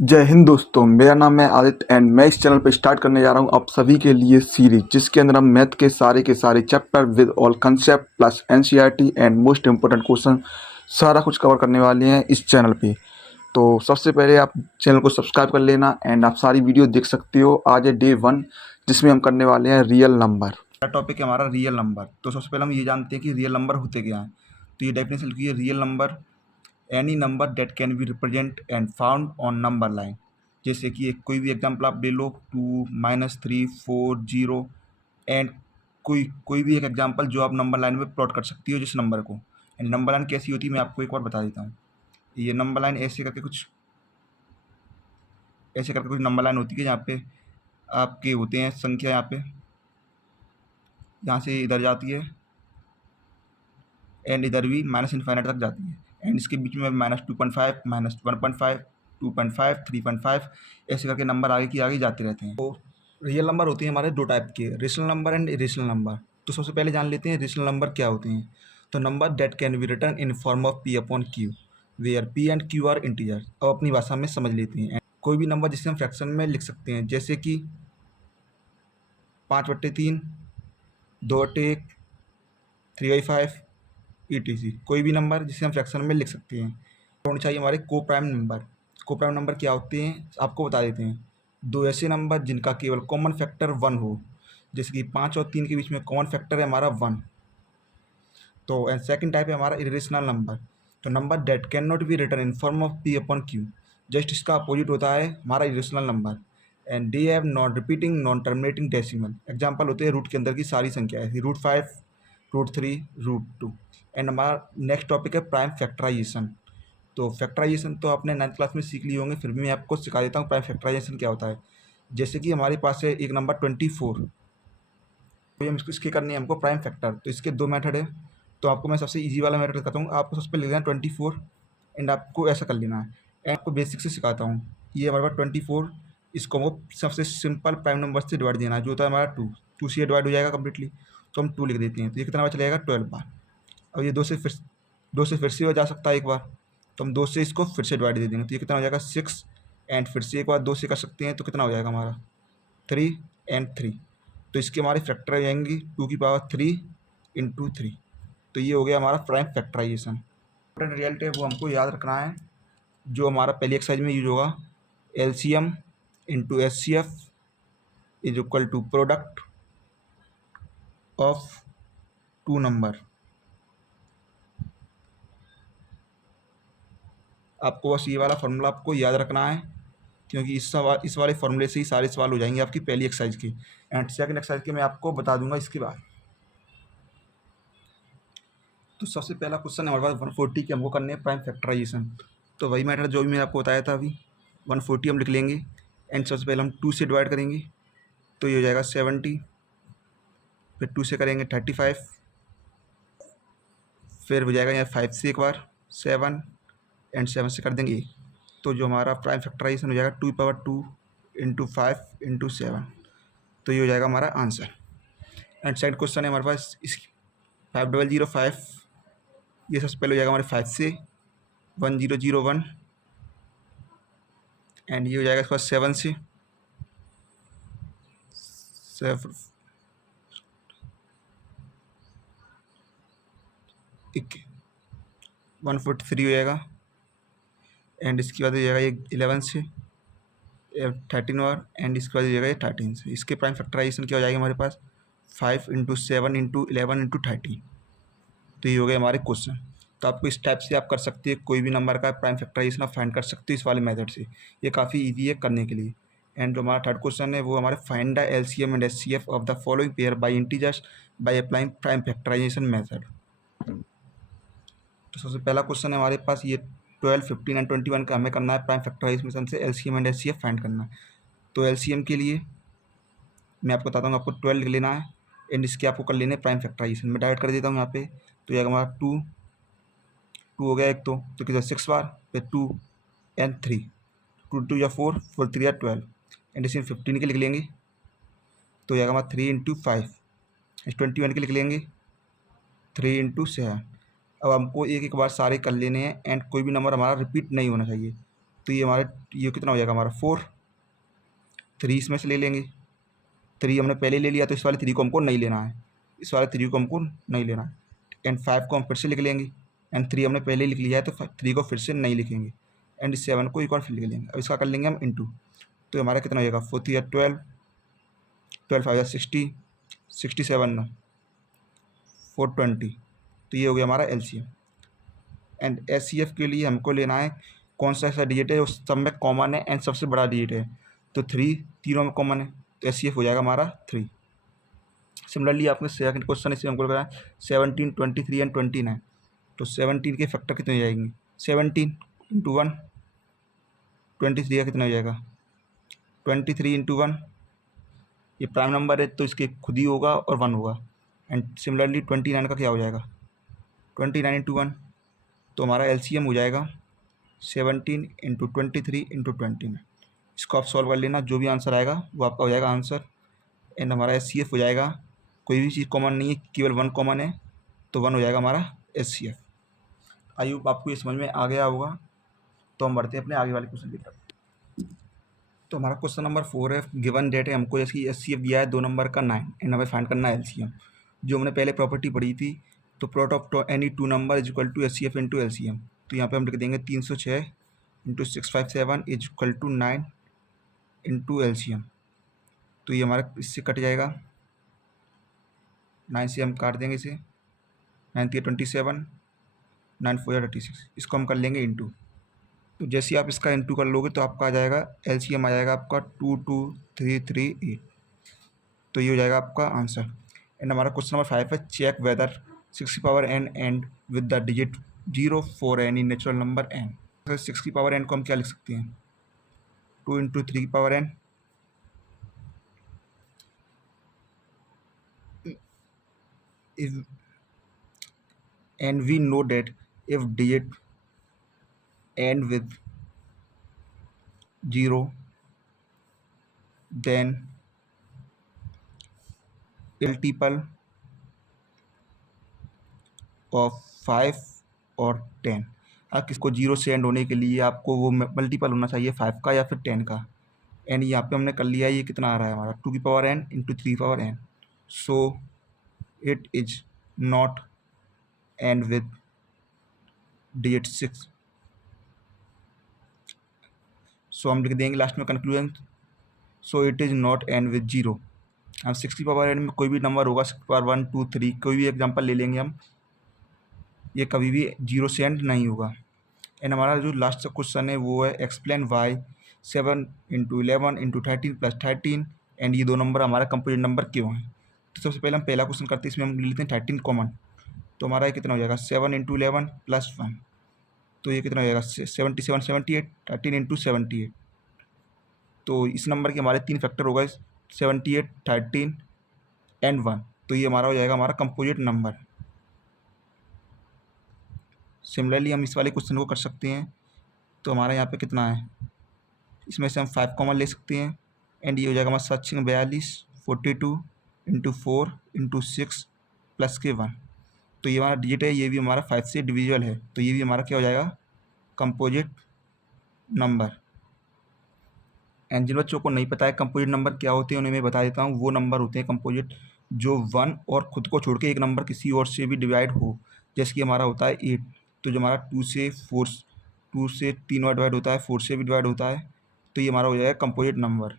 जय हिंद दोस्तों, मेरा नाम है आदित्य एंड मैं इस चैनल पर स्टार्ट करने जा रहा हूं आप सभी के लिए सीरीज जिसके अंदर हम मैथ के सारे chapter with all concept plus NCERT and most important question सारा कुछ कवर करने वाले हैं इस चैनल पे। तो सबसे पहले आप चैनल को सब्सक्राइब कर लेना एंड आप सारी वीडियो देख सकते हो। आज है डे 1 जिसमें हम करने वाले हैं रियल नंबर। टॉपिक है हमारा रियल नंबर। तो सबसे पहले हम ये जानते हैं कि रियल नंबर होते क्या हैं। तो ये डेफिनेशन लिखी है, real number any number that can B represent and found on number line. जैसे कि एक कोई भी एग्जांपल आप ले लो, 2 -3 4 0 एंड कोई भी एक एग्जांपल जो आप नंबर लाइन में प्लॉट कर सकती हो जिस नंबर को। एंड नंबर लाइन कैसी होती है मैं आपको एक बार बता देता हूँ। ये नंबर लाइन ऐसे करके कुछ नंबर लाइन होती है जहाँ पे आपके होते हैं संख्या, यहाँ से इधर जाती है एंड इधर भी माइनस इन्फाइनाइट तक जाती है एंड इसके बीच में -2.5 -1.5 2.5 3.5 ऐसे करके नंबर आगे की आगे जाते रहते हैं। तो रियल नंबर होते हैं हमारे दो टाइप के, rational number and irrational number. तो सबसे पहले जान लेते हैं रेशनल नंबर क्या होते हैं। तो number that can be written in form of p upon q where p and q are integer. अब अपनी भाषा में समझ लेते हैं। कोई भी नंबर जिसे हम फ्रैक्शन में लिख सकते हैं, जैसे कि 5/3 2/1 3/5 ETC। कोई भी नंबर जिसे हम फ्रैक्शन में लिख सकते हैं। होने चाहिए हमारे को प्राइम नंबर। को प्राइम नंबर क्या होते हैं आपको बता देते हैं। दो ऐसे नंबर जिनका केवल कॉमन फैक्टर 1 हो, जैसे कि 5 और 3 के बीच में कॉमन फैक्टर है हमारा 1। तो एंड सेकंड टाइप है हमारा इरेशनल नंबर। तो number that can not be written in form of p upon q। Just इसका अपोजिट होता है हमारा irrational number. And they have non repeating non terminating decimal. Example होते हैं रूट के अंदर की सारी संख्या है, √5 √3 √2। एंड हमारा नेक्स्ट टॉपिक है प्राइम फैक्टराइजेशन। तो फैक्टराइजेशन तो आपने 9th क्लास में सीख लिए होंगे, फिर भी मैं आपको सिखा देता हूँ प्राइम फैक्टराइजेशन क्या होता है। जैसे कि हमारे पास है एक नंबर 24, तो हम इसके करनी है हमको प्राइम फैक्टर। तो इसके दो मेथड है। तो आपको मैं सबसे इजी वाला मेथड बताता हूँ। आपको सबसे पहले लिखना है 24 एंड आपको ऐसा कर लेना है। एंड आपको बेसिक से सिखाता हूँ। ये हमारे पास 24, इसको हमको सबसे सिंपल प्राइम नंबर से डिवाइड देना है, जो होता है हमारा 2 से डिवाइड हो जाएगा कम्प्लीटली। तो हम 2 लिख देते हैं। तो ये कितना बार चलेगा 12 बार। अब ये 2 से फिर से हो जा सकता है एक बार, तो हम 2 से इसको फिर से डिवाइड दे देंगे। तो ये कितना हो जाएगा 6 एंड फिर से एक बार 2 से कर सकते हैं, तो कितना हो जाएगा हमारा 3 एंड 3। तो इसके हमारे फैक्टर आ जाएंगी 2 की पावर 3 × 3। तो ये हो गया हमारा प्राइम फैक्टराइजेशन। इंपॉर्टेंट रिजल्ट है वो हमको याद रखना है, जो हमारा पहली एक्सरसाइज में यूज होगा। LCM × SCF is equal to product of 2 number. आपको बस ये वाला फार्मूला आपको याद रखना है, क्योंकि इस वाले फार्मूले से ही सारे सवाल हो जाएंगे आपकी पहली एक्सरसाइज की। एंड सेकंड एक्सरसाइज के मैं आपको बता दूंगा इसके बाद। तो सबसे पहला क्वेश्चन है हमारे पास 140 के हमको करने हैं प्राइम फैक्टराइजेशन। तो वही मैटर जो भी मैंने आपको बताया था अभी, 140 हम लिख लेंगे एंड सबसे पहले हम 2 से डिवाइड करेंगे। तो ये हो जाएगा 70, फिर 2 से करेंगे 35, फिर हो जाएगा यहाँ 5 से एक बार 7 एंड 7 से कर देंगे 1। तो जो हमारा प्राइम फैक्टराइजेशन हो जाएगा 2 × 5 × 7। तो ये हो जाएगा हमारा आंसर। एंड सेकंड क्वेश्चन है हमारे पास इस 5005। ये सबसे पहले हो जाएगा हमारे 5 से 1001 एंड ये हो जाएगा इसके बाद 7 से 143 हो जाएगा एंड इसके बाद हो जाएगा ये 11 से 13 और एंड इसके बाद हो जाएगा ये 13 से। इसके प्राइम फैक्टराइजेशन क्या हो जाएगा हमारे पास 5 × 7 × 11 × 13। तो ये हो गए हमारे क्वेश्चन। तो आपको इस टाइप से आप कर सकते हैं, कोई भी नंबर का प्राइम फैक्टराइजेशन आप फाइंड कर सकते हो इस वाले मेथड से। ये काफ़ी ईजी है करने के लिए। एंड जो हमारा थर्ड क्वेश्चन है वो हमारे find the LCM and SCF of the following pair by integers by applying prime factorisation method. तो सबसे पहला क्वेश्चन है हमारे पास ये 12, 15 एंड 21 का हमें करना है प्राइम फैक्टराइजेशन से LCM एंड SCF फाइंड करना है। तो LCM के लिए मैं आपको बताता हूँ, आपको 12 लिख लेना है एंड इसके आपको कर लेने प्राइम फैक्टराइजेशन। मैं डायरेक्ट कर देता हूँ यहाँ पे। तो ये हमारा 2 हो गया एक, तो कितना 6 बार, फिर 2 एंड 3, 2 2 या 4 4 3 या 12 एंड इसे 15 के लिख लेंगे। तो यह हमारा 3 × 5। 21 के लिख लेंगे 3 × 7। अब हमको एक एक बार सारे कर लेने हैं एंड कोई भी नंबर हमारा रिपीट नहीं होना चाहिए। तो ये कितना हो जाएगा हमारा 4। 3 इसमें से ले लेंगे, 3 हमने पहले ले लिया तो इस वाले 3 को हमको नहीं लेना है, इस वाले 3 को हमको नहीं लेना है। एंड 5 को हम फिर से लिख लेंगे, एंड 3 हमने पहले लिख लिया है तो 3 को फिर से नहीं लिखेंगे, एंड 7 को एक और फिर लिख लेंगे। अब इसका कर लेंगे हम इंटू, तो हमारा कितना हो जाएगा 4 या 12, 12 5 60, 67 420। तो ये हो गया हमारा LCM। एंड SCF के लिए हमको लेना है कौन सा ऐसा डिजिट है उस सब में कॉमन है एंड सबसे बड़ा डिजिट है, तो 3 तीनों में कॉमन है, तो SCF हो जाएगा हमारा 3। सिमिलरली आपने सेकंड क्वेश्चन इसमें हमको लगाया 17, 23 एंड 29। तो 17 के फैक्टर कितने हो जाएंगे, 17 इंटू 1, 23 का कितना हो जाएगा 23 इंटू 1, ये प्राइम नंबर है तो इसके खुद ही होगा और 1 होगा। एंड सिमिलरली 29 का क्या हो जाएगा 29 इंटू 1, तो हमारा LCM हो जाएगा 17 इंटू 23 इंटू 29। इसको आप सॉल्व कर लेना, जो भी आंसर आएगा वो आपका हो जाएगा आंसर। एंड हमारा SCF हो जाएगा, कोई भी चीज़ कॉमन नहीं है, केवल 1 कॉमन है, तो 1 हो जाएगा हमारा SCF। आई होप आपको ये समझ में आ गया होगा। तो हम बढ़ते हैं अपने आगे वाले क्वेश्चन की तरफ। तो हमारा क्वेश्चन नंबर 4 है, गिवन डेट है, हमको जैसे SCF दिया है 2 नंबर का 9 एंड हमें फाइंड करना है LCM। जो हमने पहले प्रॉपर्टी पढ़ी थी, तो plot of any 2 number is equal to SCF into LCM। तो यहाँ पे हम लिख देंगे 306 into 657 is equal to 9 into LCM। तो ये हमारा इससे कट जाएगा, 9 से हम काट देंगे इसे, 9 3 27, 9 4 36। इसको हम कर लेंगे इंटू। तो जैसे ही आप इसका इंटू कर लोगे तो आपका आ जाएगा LCM आ जाएगा आपका 22338। तो ये हो जाएगा आपका आंसर। एंड हमारा क्वेश्चन नंबर 5 है, चेक वेदर 6 की power n and with the digit 0 4 any natural number n। 6 की पावर n को हम क्या लिख सकते हैं 2 इंटू 3 की power n, if and we know that if digit end with 0 then multiple of 5 और 10। अब किसको 0 से एंड होने के लिए आपको वो मल्टीपल होना चाहिए 5 का या फिर 10 का। एंड यहाँ पे हमने कर लिया, ये कितना आ रहा है हमारा 2 की power n into 3 power n। So it is not and with digit 6। सो हम लिख देंगे लास्ट में conclusion, so it is not and with 0। हम 6 की पावर n में कोई भी नंबर होगा, 6 की पावर 1 2 3 कोई भी एग्जांपल ले लेंगे हम, ये कभी भी 0 से एंड नहीं होगा। एंड हमारा जो लास्ट क्वेश्चन है वो है explain why 7 into 11 into 13 plus 13 and ये 2 नंबर हमारा कंपोजिट नंबर क्यों है। तो सबसे पहले हम पहला क्वेश्चन करते हैं, इसमें हम ले लेते हैं 13 कॉमन। तो हमारा ये कितना हो जाएगा 7 इंटू 11 प्लस 1, तो ये कितना हो जाएगा 77 78, 13 इंटू 78। तो इस नंबर के हमारे 3 फैक्टर होगा 78 13 एंड 1, तो ये हमारा हो जाएगा हमारा कंपोजिट नंबर। सिमिलरली हम इस वाले क्वेश्चन को कर सकते हैं। तो हमारा यहाँ पे कितना है, इसमें से हम 5 कॉमन ले सकते हैं एंड ये हो जाएगा हमारा 742 42 इंटू 4 इंटू 6 प्लस के 1। तो ये हमारा डिजिट है, ये भी हमारा 5 से डिविजिबल है, तो ये भी हमारा क्या हो जाएगा कंपोजिट नंबर। एंड जिन बच्चों को नहीं पता है कंपोजिट नंबर क्या होते हैं उन्हें मैं बता देता हूँ। वो नंबर होते हैं कंपोजिट जो 1 और खुद को छोड़ के एक नंबर किसी और से भी डिवाइड हो, जैसे कि हमारा होता है 8। तो जो हमारा 2 से 3 बार डिवाइड होता है, 4 से भी डिवाइड होता है, तो ये हमारा हो जाएगा कंपोजिट नंबर।